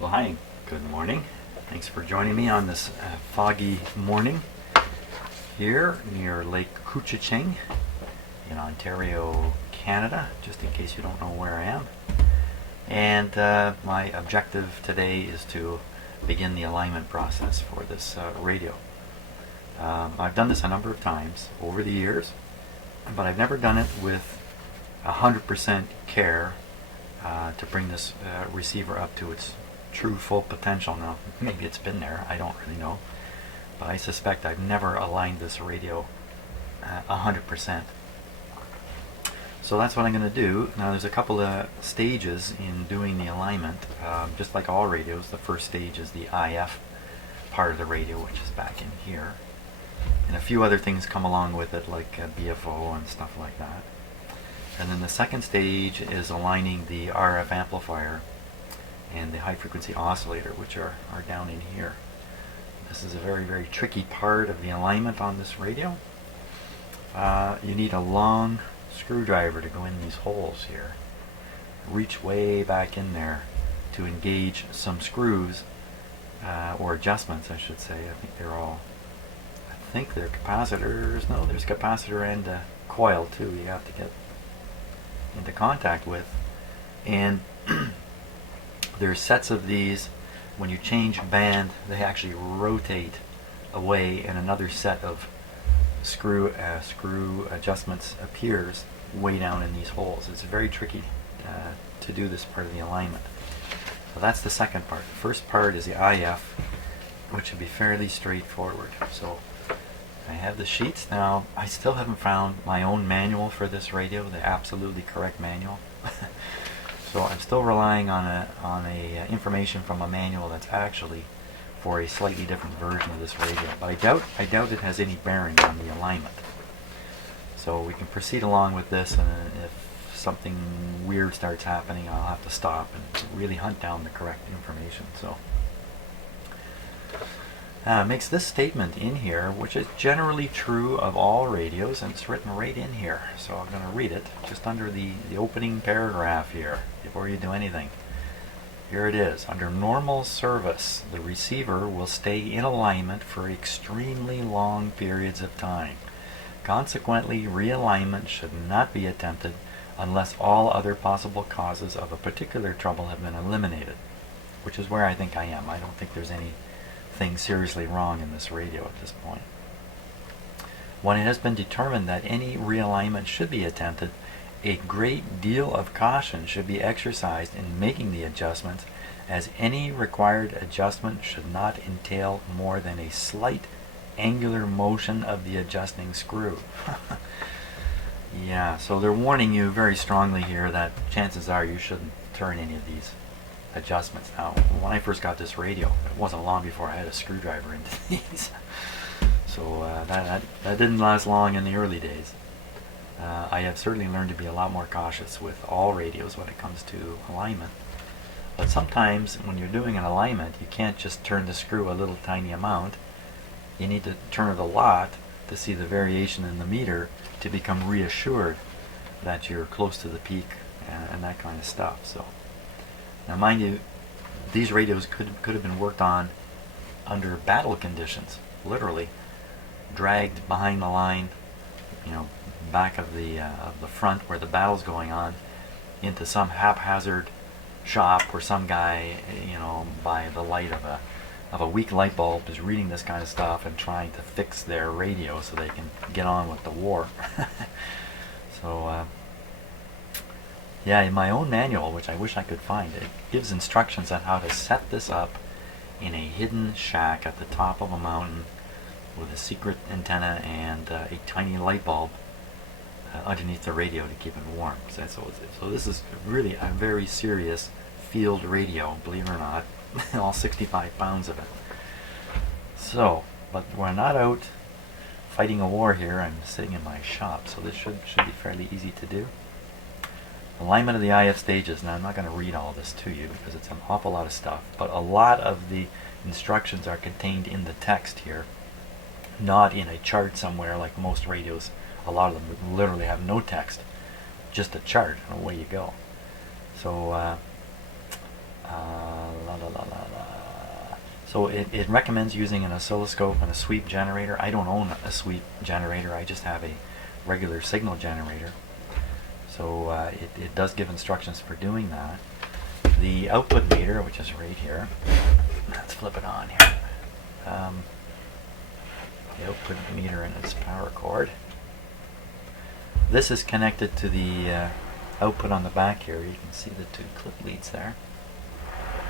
Well, hi, good morning. Thanks for joining me on this foggy morning here near Lake Couchiching in Ontario, Canada, just in case you don't know where I am. And my objective today is to begin the alignment process for this radio. I've done this a number of times over the years, but I've never done it with 100% care to bring this receiver up to its true full potential. Now, maybe it's been there, I don't really know, but I suspect I've never aligned this radio 100%. So that's what I'm going to do. Now there's a couple of stages in doing the alignment. Just like all radios, the first stage is the IF part of the radio, which is back in here. And a few other things come along with it, like BFO and stuff like that. And then the second stage is aligning the RF amplifier and the high frequency oscillator, which are down in here. This is a very, very tricky part of the alignment on this radio. You need a long screwdriver to go in these holes here. Reach way back in there to engage some screws, or adjustments I should say. I think they're capacitors. No, there's capacitor and a coil too you have to get into contact with. And there's sets of these. When you change band, they actually rotate away, and another set of screw adjustments appears way down in these holes. It's very tricky to do this part of the alignment. So that's the second part. The first part is the IF, which should be fairly straightforward. So I have the sheets. Now I still haven't found my own manual for this radio, the absolutely correct manual. So I'm still relying on a information from a manual that's actually for a slightly different version of this radio. But I doubt it has any bearing on the alignment. So we can proceed along with this, and if something weird starts happening, I'll have to stop and really hunt down the correct information. So makes this statement in here, which is generally true of all radios, and it's written right in here. So I'm going to read it just under the opening paragraph here before you do anything. Here it is. Under normal service, the receiver will stay in alignment for extremely long periods of time. Consequently, realignment should not be attempted unless all other possible causes of a particular trouble have been eliminated, which is where I think I am. I don't think there's anything seriously wrong in this radio at this point. When it has been determined that any realignment should be attempted, a great deal of caution should be exercised in making the adjustments, as any required adjustment should not entail more than a slight angular motion of the adjusting screw. Yeah, so they're warning you very strongly here that chances are you shouldn't turn any of these adjustments. Now, when I first got this radio, it wasn't long before I had a screwdriver into these. So that didn't last long in the early days. I have certainly learned to be a lot more cautious with all radios when it comes to alignment. But sometimes when you're doing an alignment, you can't just turn the screw a little tiny amount. You need to turn it a lot to see the variation in the meter to become reassured that you're close to the peak and that kind of stuff. So now, mind you, these radios could have been worked on under battle conditions, literally dragged behind the line, back of the front where the battle's going on, into some haphazard shop where some guy, by the light of a weak light bulb, is reading this kind of stuff and trying to fix their radio so they can get on with the war. So yeah, in my own manual, which I wish I could find, it gives instructions on how to set this up in a hidden shack at the top of a mountain with a secret antenna and a tiny light bulb underneath the radio to keep it warm. So this is really a very serious field radio, believe it or not, all 65 pounds of it. So, but we're not out fighting a war here. I'm sitting in my shop, so this should be fairly easy to do. Alignment of the IF stages. Now I'm not going to read all this to you because it's an awful lot of stuff, but a lot of the instructions are contained in the text here, not in a chart somewhere like most radios. A lot of them literally have no text, just a chart, and away you go. So So it recommends using an oscilloscope and a sweep generator. I don't own a sweep generator, I just have a regular signal generator. So it does give instructions for doing that. The output meter, which is right here, let's flip it on here. The output meter and its power cord. This is connected to the output on the back here. You can see the two clip leads there.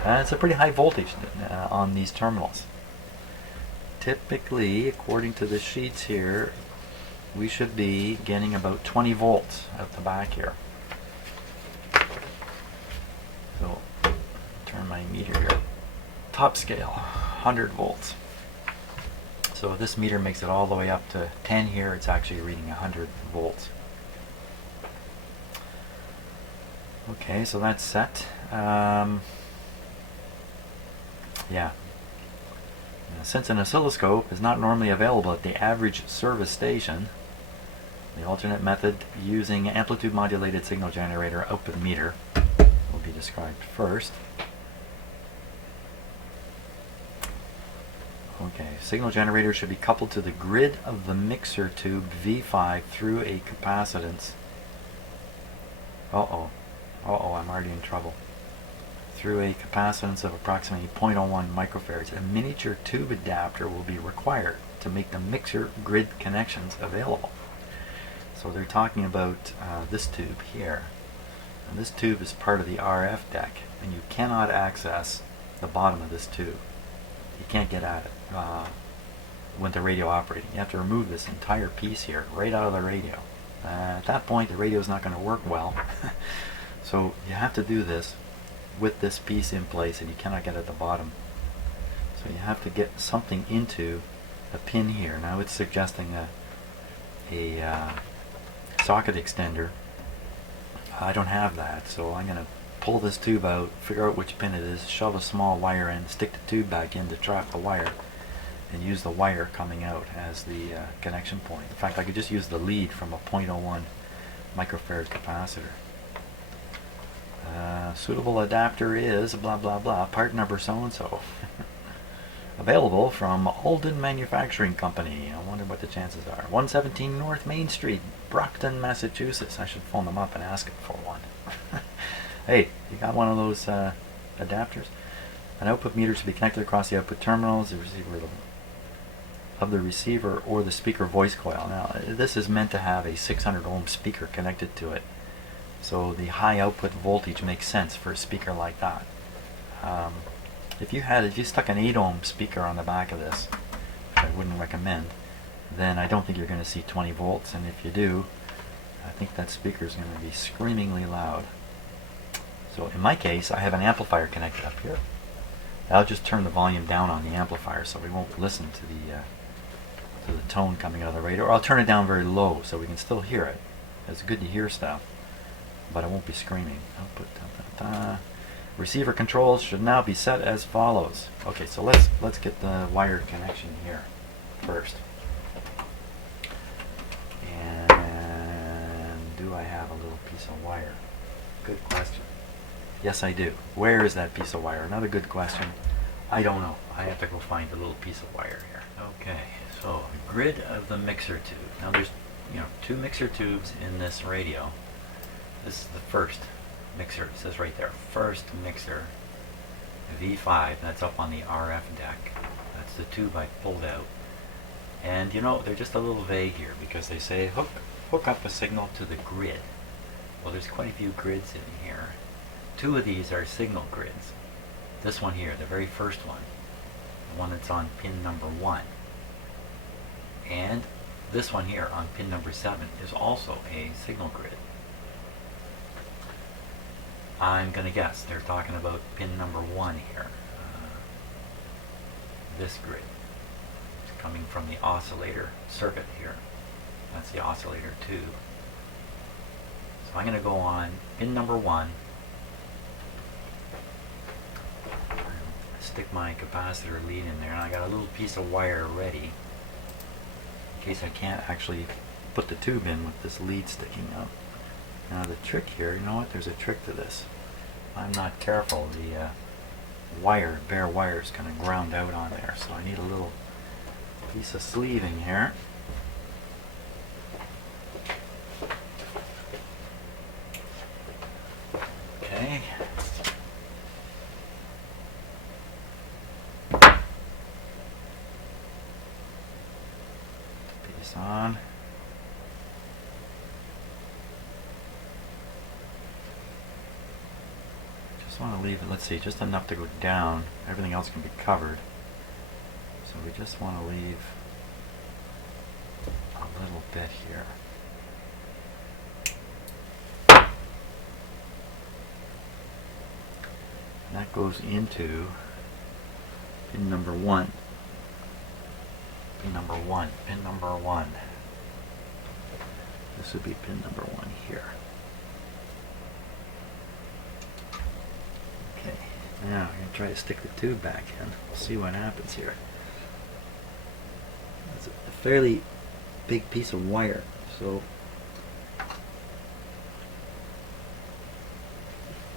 It's a pretty high voltage on these terminals. Typically, according to the sheets here, we should be getting about 20 volts out the back here. So, turn my meter here. Top scale, 100 volts. So this meter makes it all the way up to 10 here. It's actually reading 100 volts. Okay, so that's set. Yeah. Since an oscilloscope is not normally available at the average service station, the alternate method using amplitude modulated signal generator output meter will be described first. Okay, signal generator should be coupled to the grid of the mixer tube V5 through a capacitance. I'm already in trouble. Through a capacitance of approximately 0.01 microfarads. A miniature tube adapter will be required to make the mixer grid connections available. So they're talking about this tube here. And this tube is part of the RF deck, and you cannot access the bottom of this tube. You can't get at it with the radio operating. You have to remove this entire piece here right out of the radio. At that point, the radio is not going to work well. So you have to do this with this piece in place, and you cannot get at the bottom. So you have to get something into a pin here. Now it's suggesting a socket extender. I don't have that, so I'm going to pull this tube out, figure out which pin it is, shove a small wire in, stick the tube back in to trap the wire, and use the wire coming out as the connection point. In fact, I could just use the lead from a 0.01 microfarad capacitor. Suitable adapter is blah blah blah, part number so and so. Available from Alden Manufacturing Company. I wonder what the chances are. 117 North Main Street, Brockton, Massachusetts. I should phone them up and ask them for one. Hey, you got one of those adapters? An output meter to be connected across the output terminals, the receiver of the receiver or the speaker voice coil. Now, this is meant to have a 600 ohm speaker connected to it. So the high output voltage makes sense for a speaker like that. If you stuck an 8 ohm speaker on the back of this, which I wouldn't recommend, then I don't think you're going to see 20 volts, and if you do, I think that speaker is going to be screamingly loud. So in my case, I have an amplifier connected up here. I'll just turn the volume down on the amplifier so we won't listen to the tone coming out of the radio, or I'll turn it down very low so we can still hear it. It's good to hear stuff, but I won't be screaming. Output, receiver controls should now be set as follows. Okay, so let's get the wire connection here first. And do I have a little piece of wire? Good question. Yes, I do. Where is that piece of wire? Another good question. I don't know. I have to go find a little piece of wire here. Okay, so the grid of the mixer tube. Now there's two mixer tubes in this radio. This is the first mixer. It says right there, first mixer V5. That's up on the RF deck. That's the tube I pulled out. And they're just a little vague here because they say hook up a signal to the grid. Well, there's quite a few grids in here. 2 of these are signal grids. This one here, the very first one, the one that's on pin number 1. And this one here on pin number 7 is also a signal grid. I'm going to guess they're talking about pin number 1 here. This grid is coming from the oscillator circuit here. That's the oscillator tube. So I'm going to go on pin number 1. Stick my capacitor lead in there, and I got a little piece of wire ready in case I can't actually put the tube in with this lead sticking out. Now the trick here, there's a trick to this. If I'm not careful, wire, bare wire is kind of ground out on there. So I need a little piece of sleeving here. Okay. Piece on. Just want to leave it, let's see, just enough to go down. Everything else can be covered. So we just want to leave a little bit here. And that goes into pin number 1. Pin number 1. Pin number 1. This would be pin number 1 here. Okay, now I'm going to try to stick the tube back in. We'll see what happens here. It's a fairly big piece of wire, so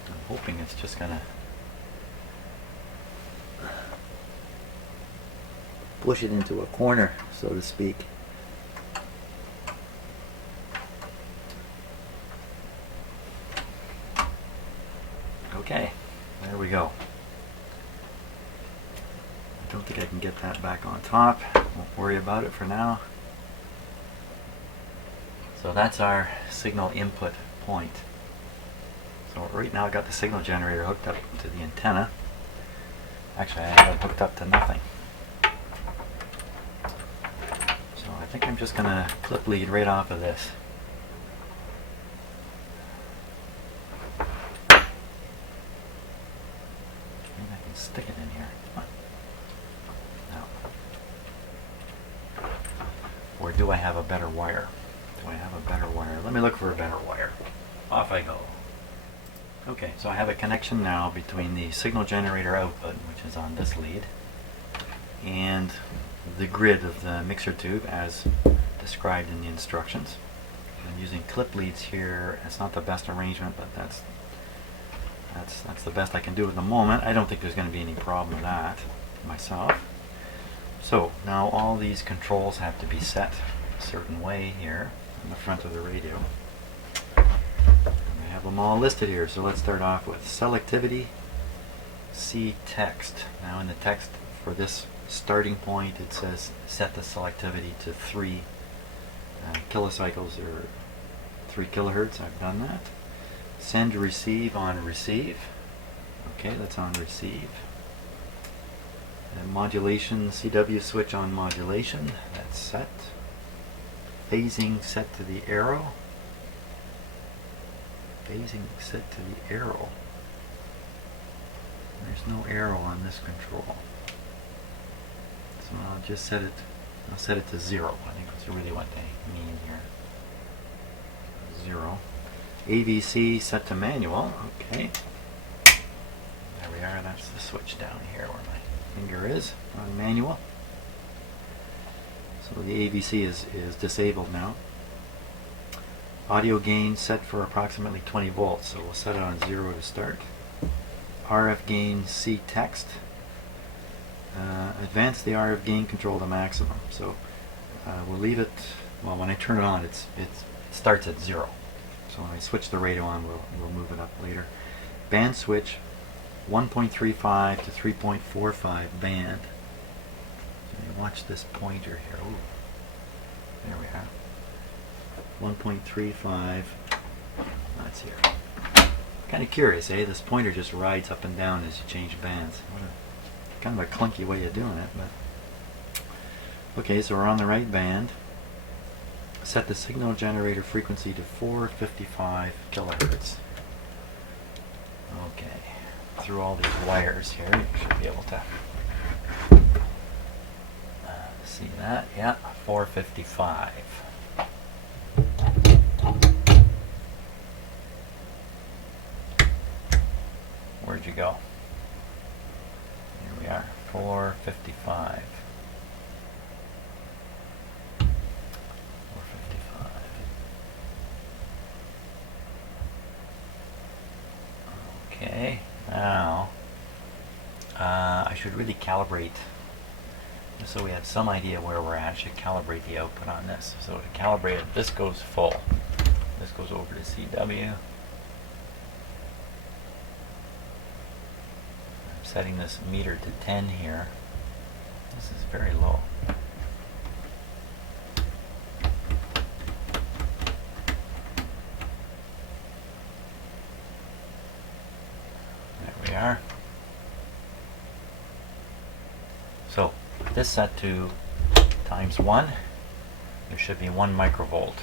I'm hoping it's just going to push it into a corner, so to speak. Okay, there we go. I don't think I can get that back on top. Won't worry about it for now. So that's our signal input point. So right now I got the signal generator hooked up to the antenna. Actually, I have it hooked up to nothing. So I think I'm just going to clip lead right off of this. Maybe I can stick it in here. No. Or do I have a better wire? Do I have a better wire? Let me look for a better wire. Off I go. Okay, so I have a connection now between the signal generator output, which is on this lead, and the grid of the mixer tube as described in the instructions. I'm using clip leads here. It's not the best arrangement, but that's the best I can do at the moment. I don't think there's going to be any problem with that myself. So now all these controls have to be set a certain way here on the front of the radio. I have them all listed here, so let's start off with selectivity, C text. Now in the text for this starting point it says set the selectivity to 3 kilocycles or 3 kilohertz. I've done that. Send receive on receive. Okay, that's on receive. And modulation, CW switch on modulation, that's set. Phasing set to the arrow. Phasing set to the arrow. There's no arrow on this control. So I'll just set it, I'll set it to 0. I think that's really what they mean here. 0. AVC set to manual. Okay. There we are. That's the switch down here where my finger is on manual. So the AVC is disabled now. Audio gain set for approximately 20 volts, so we'll set it on 0 to start. RF gain C text. Advance the RF gain control to maximum. So we'll leave it, well, when I turn it on, it starts at 0. So when I switch the radio on, we'll move it up later. Band switch, 1.35 to 3.45 band. So you watch this pointer here. Ooh. There we are. 1.35. That's here. Kind of curious, eh? This pointer just rides up and down as you change bands. What a kind of a clunky way of doing it, but okay. So we're on the right band. Set the signal generator frequency to 455 kilohertz. Okay. Through all these wires here, you should be able to see that. Yeah, 455. Where'd you go? Here we are, 455. 455. Okay, now I should really calibrate, just so we have some idea where we're at. I should calibrate the output on this. So to calibrate it, this goes full. This goes over to CW. I'm setting this meter to 10 here. This is very low. There we are. So with this set to times 1, there should be 1 microvolt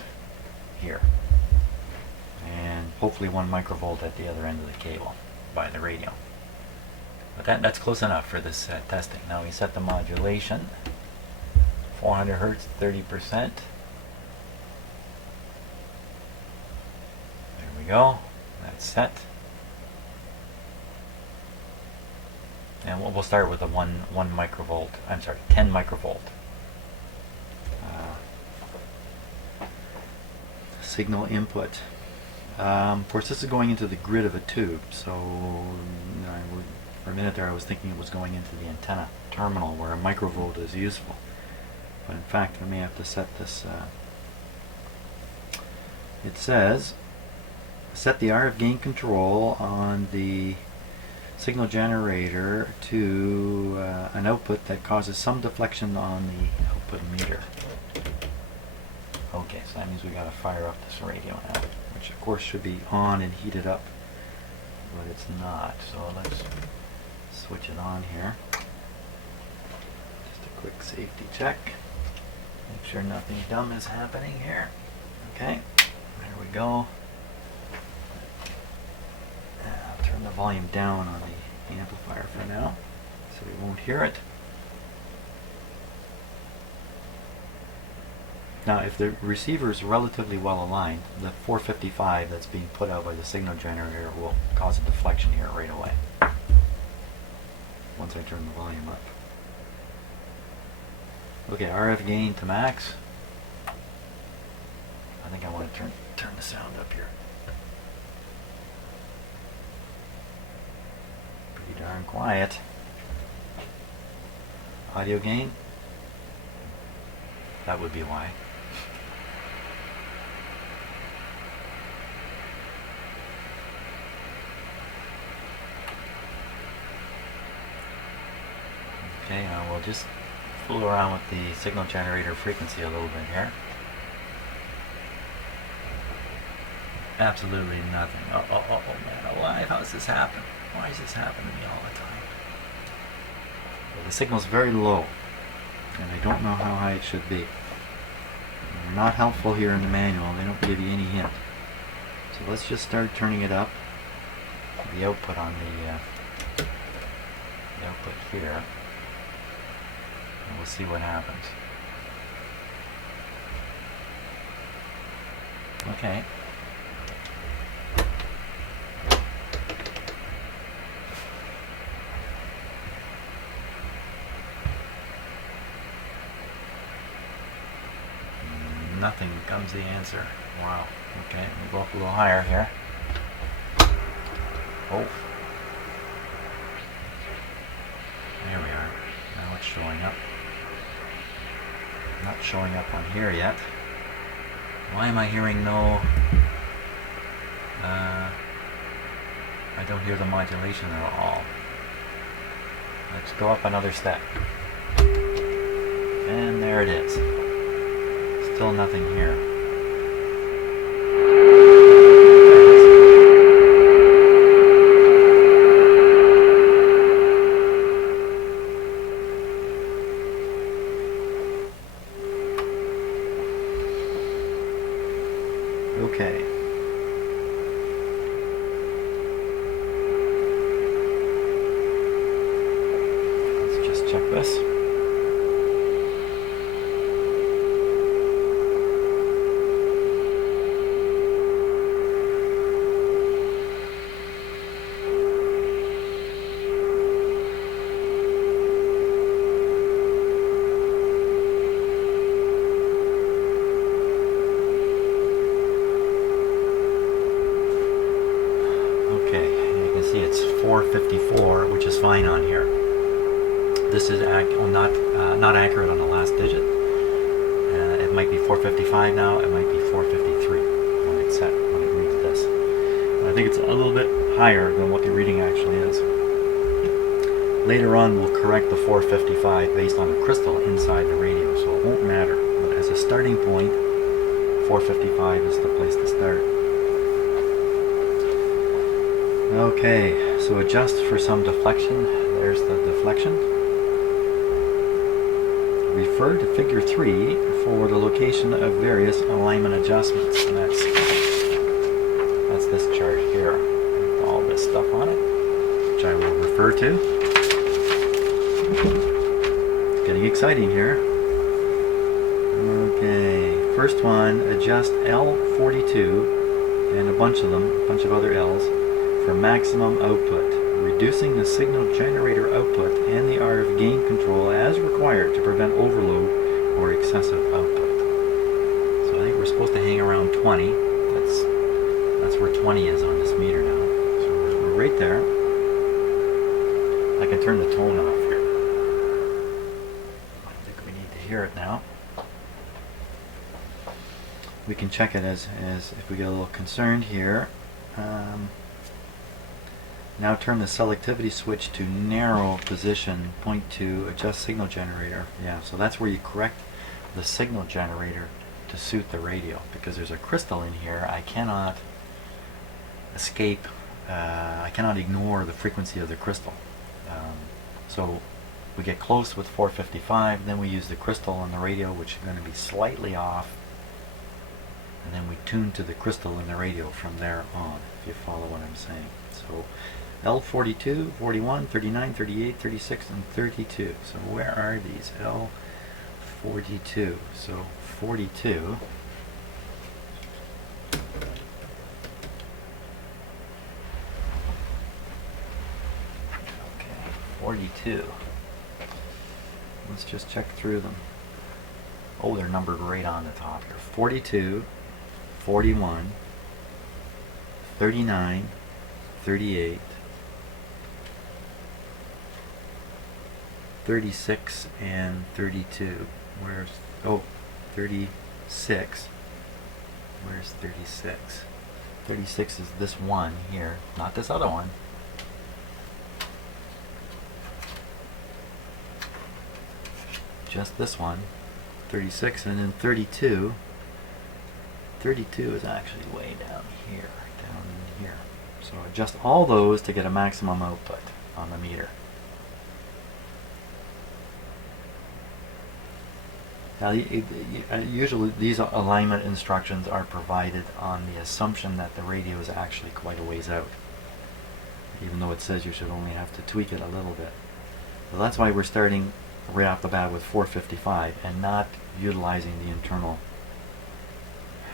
here, and hopefully 1 microvolt at the other end of the cable by the radio. But that's close enough for this testing. Now we set the modulation, 400 hertz, 30%. There we go. That's set. And we'll start with a 1 microvolt. I'm sorry, 10 microvolt. Signal input. Of course, this is going into the grid of a tube, so for a minute there I was thinking it was going into the antenna terminal where a microvolt is useful. But in fact, I may have to set this. It says, set the RF gain control on the signal generator to an output that causes some deflection on the output meter. Okay, so that means we gotta fire up this radio now, which of course should be on and heated up, but it's not. So let's switch it on here. Just a quick safety check. Make sure nothing dumb is happening here. Okay, there we go. I'll turn the volume down on the amplifier for now, so we won't hear it. Now, if the receiver is relatively well aligned, the 455 that's being put out by the signal generator will cause a deflection here right away, once I turn the volume up. Okay, RF gain to max. I think I want to turn the sound up here. Pretty darn quiet. Audio gain. That would be why. Okay, now we'll just fool around with the signal generator frequency a little bit here. Absolutely nothing. Oh man, alive, how does this happen? Why does this happen to me all the time? Well, the signal's very low, and I don't know how high it should be. They're not helpful here in the manual. They don't give you any hint. So let's just start turning it up. The output on the output here. And we'll see what happens. Okay. Nothing comes the answer. Wow. Okay, we'll go up a little higher here. Oh. There we are. Now it's showing up. Not showing up on here yet. Why am I hearing no... I don't hear the modulation at all. Let's go up another step. And there it is. Still nothing here. Okay. Let's just check this. See, it's 454, which is fine on here. this is not accurate on the last digit. It might be 455 now, it might be 453 when it's set, when it reads this. And I think it's a little bit higher than what the reading actually is. Later on we'll correct the 455 based on the crystal inside the radio, so it won't matter. But as a starting point, 455 is the place to start. Okay, so adjust for some deflection. There's the deflection. Refer to figure 3 for the location of various alignment adjustments. And that's this chart here with all this stuff on it, which I will refer to. It's getting exciting here. Okay, first one, adjust L42 and a bunch of other L's for maximum output, reducing the signal generator output and the RF gain control as required to prevent overload or excessive output. So I think we're supposed to hang around 20. That's where 20 is on this meter now. So we're right there. I can turn the tone off here. I think we need to hear it now. We can check it as if we get a little concerned here. Now turn the selectivity switch to narrow position, point 2, adjust signal generator. Yeah, so that's where you correct the signal generator to suit the radio. Because there's a crystal in here, I cannot escape, I cannot ignore the frequency of the crystal. So we get close with 455, then we use the crystal on the radio, which is going to be slightly off. And then we tune to the crystal in the radio from there on, if you follow what I'm saying. So L42, 41, 39, 38, 36, and 32. So where are these? L42. So 42. Okay, 42. Let's just check through them. Oh, they're numbered right on the top here. 42, 41, 39, 38, 36, and 32. Where's, oh, 36. Where's 36? 36 is this one here, not this other one. Just this one. 36, and then 32. 32 is actually way down here, down in here. So adjust all those to get a maximum output on the meter. Now, usually these alignment instructions are provided on the assumption that the radio is actually quite a ways out, even though it says you should only have to tweak it a little bit. So that's why we're starting right off the bat with 455 and not utilizing the internal,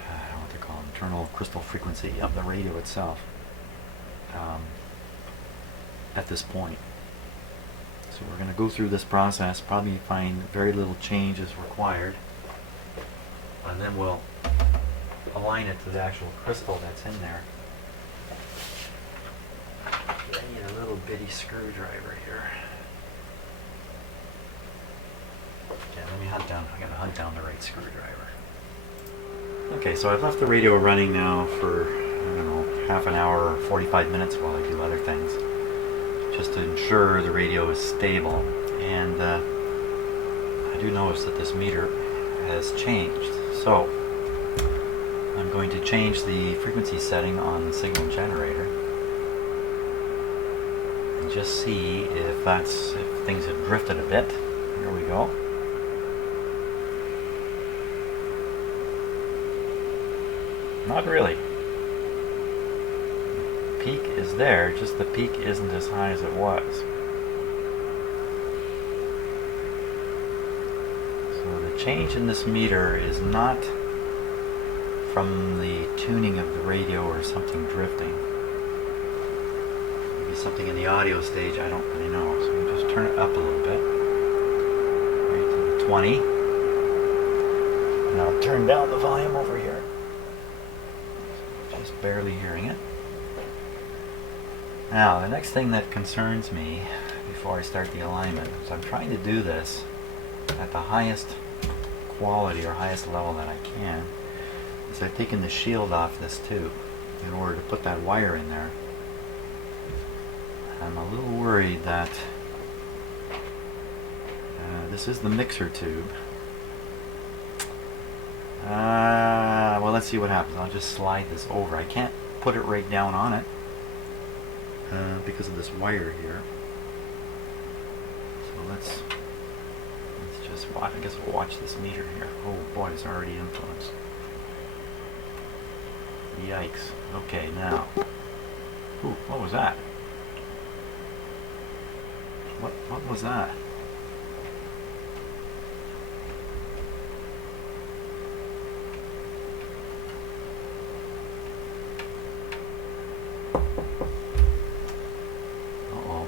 what they call internal crystal frequency of the radio itself at this point. So we're going to go through this process, probably find very little change is required, and then we'll align it to the actual crystal that's in there. I need a little bitty screwdriver here. Okay, let me hunt down, I gotta hunt down the right screwdriver. Okay, so I've left the radio running now for, I don't know, half an hour or 45 minutes while I do other things, just to ensure the radio is stable. And I do notice that this meter has changed. So I'm going to change the frequency setting on the signal generator and just see if things have drifted a bit. Here we go. Not really. Peak is there, just the peak isn't as high as it was. So the change in this meter is not from the tuning of the radio or something drifting. Maybe something in the audio stage, I don't really know. So we'll just turn it up a little bit. Right to 20. And I'll turn down the volume over here. Just barely hearing it. Now, the next thing that concerns me before I start the alignment. So I'm trying to do this at the highest quality or highest level that I can. So I've taken the shield off this tube in order to put that wire in there. I'm a little worried that this is the mixer tube. Well, let's see what happens. I'll just slide this over. I can't put it right down on it because of this wire here. So let's just watch. I guess we'll watch this meter here. Oh boy, it's already influenced. Yikes. Okay, now. Ooh, what was that? What was that? Uh-oh.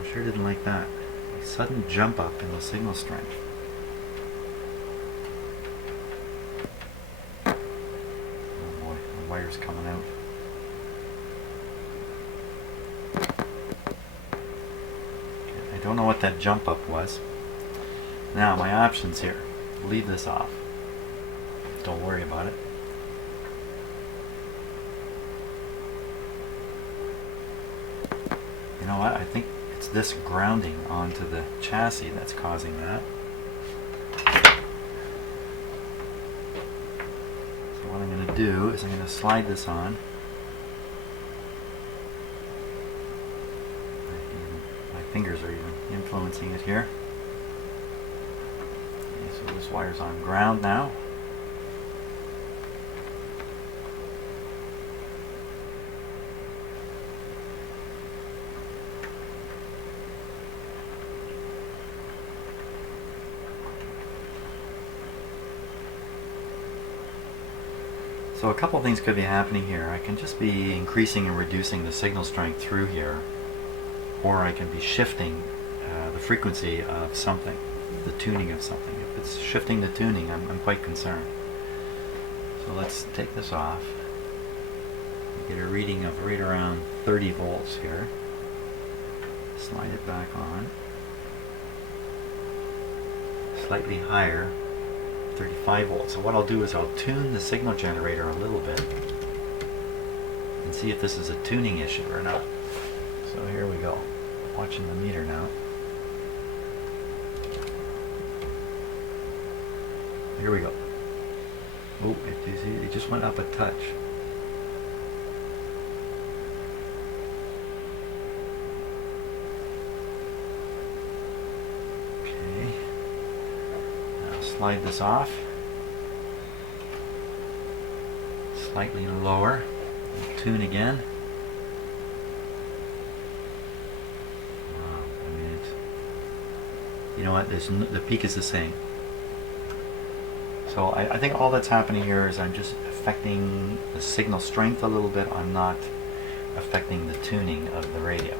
I sure didn't like that. A sudden jump up in the signal strength. Oh boy, the wire's coming out. I don't know what that jump up was. Now my options here. Leave this off. Don't worry about it. You know what? I think it's this grounding onto the chassis that's causing that. So what I'm going to do is I'm going to slide this on. Fingers are even influencing it here. Okay, so this wire's on ground now. So a couple things could be happening here. I can just be increasing and reducing the signal strength through here, or I can be shifting the frequency of something, the tuning of something. If it's shifting the tuning, I'm quite concerned. So let's take this off. Get a reading of right around 30 volts here. Slide it back on. Slightly higher, 35 volts. So what I'll do is I'll tune the signal generator a little bit and see if this is a tuning issue or not. So here we go. Watching the meter now. Here we go. Oh, it just went up a touch. Okay. Now slide this off. Slightly lower. Tune again. You know what, the peak is the same. So I think all that's happening here is I'm just affecting the signal strength a little bit. I'm not affecting the tuning of the radio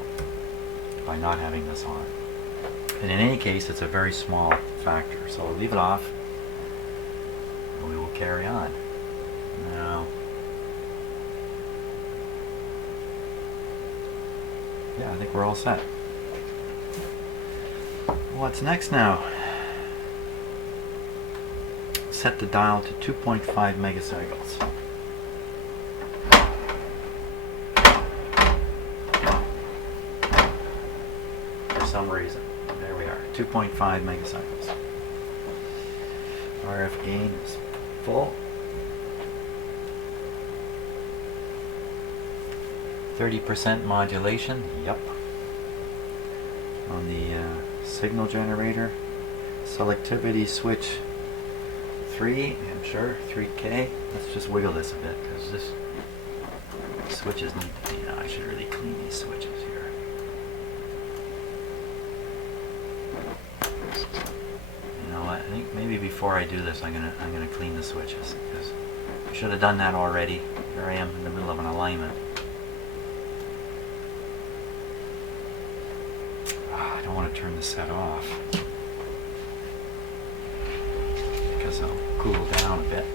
by not having this on. And in any case, it's a very small factor. So I'll leave it off and we will carry on. Now, yeah, I think we're all set. What's next now? Set the dial to 2.5 megacycles. For some reason. There we are. 2.5 megacycles. RF gain is full. 30% modulation. Yep. On the signal generator. Selectivity switch 3, I'm sure, 3K. Let's just wiggle this a bit because this switches need to be, I should really clean these switches here. You know what, I think maybe before I do this I'm gonna clean the switches because I should have done that already. Here I am in the middle of an alignment. I don't want to turn the set off because I'll cool down a bit.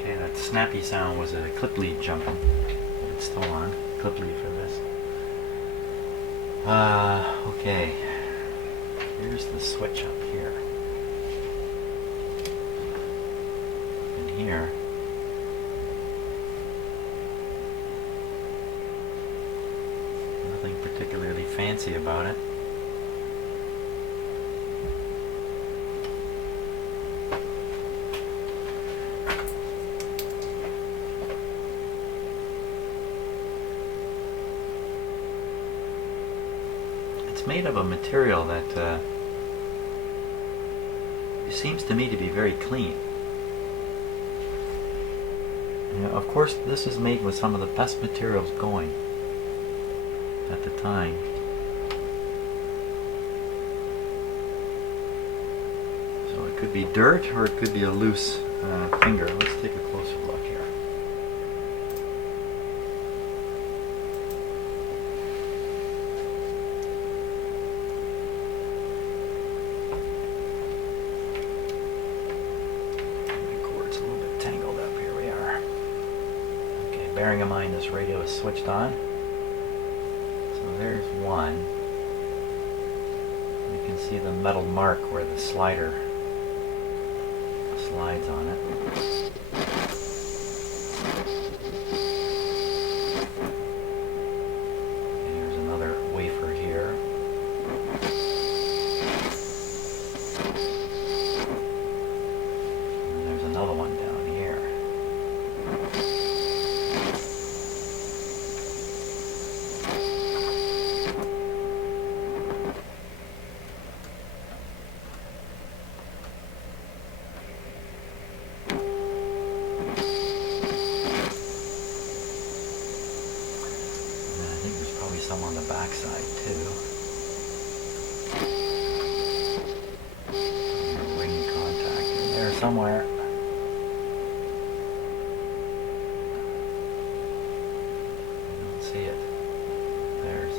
Okay, that's snappy sound was a clip lead jumping. It's still on. Clip lead for this. Okay. Here's the switch up here. And here, nothing particularly fancy about it. It's made of a material that seems to me to be very clean. You know, of course, this is made with some of the best materials going at the time. So it could be dirt or it could be a loose finger. Let's take a closer look here. Bearing in mind this radio is switched on. So there's one. You can see the metal mark where the slider slides on it. And here's another wafer here. And there's another one down here. Some on the back side too. Ring contact in there somewhere. I don't see it. There's.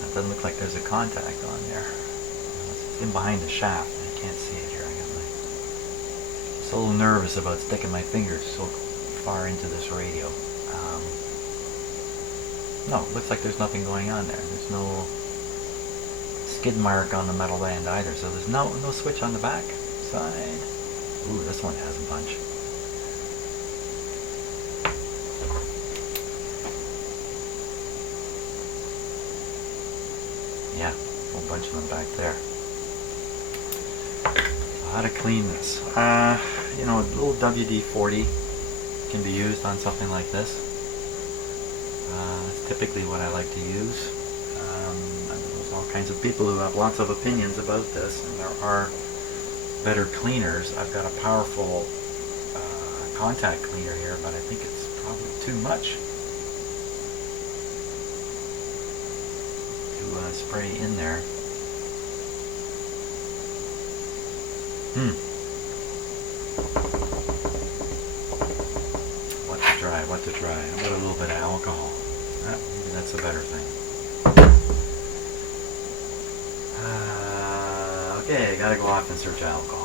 That doesn't look like there's a contact on there. It's in behind the shaft. Can't see it here. I got so a little nervous about sticking my fingers so far into this radio. No, it looks like there's nothing going on there. There's no skid mark on the metal band either. So there's no switch on the back side. Ooh, this one has a bunch. Yeah, a whole bunch of them back there. How to clean this? You know, a little WD-40 can be used on something like this. That's typically what I like to use. There's all kinds of people who have lots of opinions about this, and there are better cleaners. I've got a powerful contact cleaner here, but I think it's probably too much to spray in there. What to try? How about a little bit of alcohol? Maybe that's a better thing. Okay, I gotta go off and search alcohol.